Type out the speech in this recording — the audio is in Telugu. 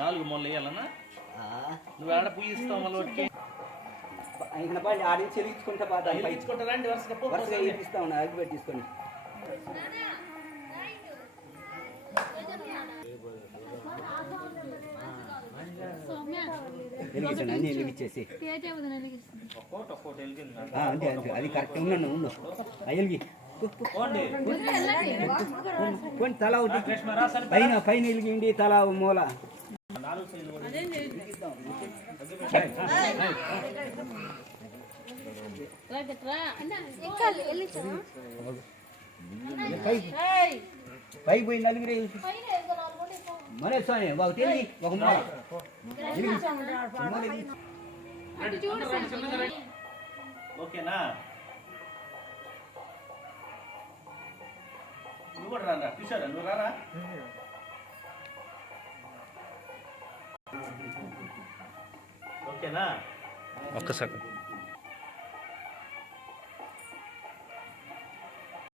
4 మొల్ల వేయాలన్నా నువ్వు ఆడ పూజిస్తావు మళ్ళీ ఆడించి వెలిగించుకుంటా బాగా వెలిగించుకుంటారా అండి వరుసగా ఇస్తా ఉన్నా అగ్గి పెట్టి తీసుకొని వెలిగించండి అన్ని వెలిగించేసి అంతే అంతే అది కరెక్ట్ ఉండు వెలిగి కొన్ని తల ఒకటి పైన పైన వెలిగిండి తల మూల పై పోయి నలుగురే మరే స్వామి ఒక తెలివి ఒక ఓకేనా నువ్వు కూడా రా కిషోర్ నువ్వు రారా ఓకేనా ఒక్క సెకండ్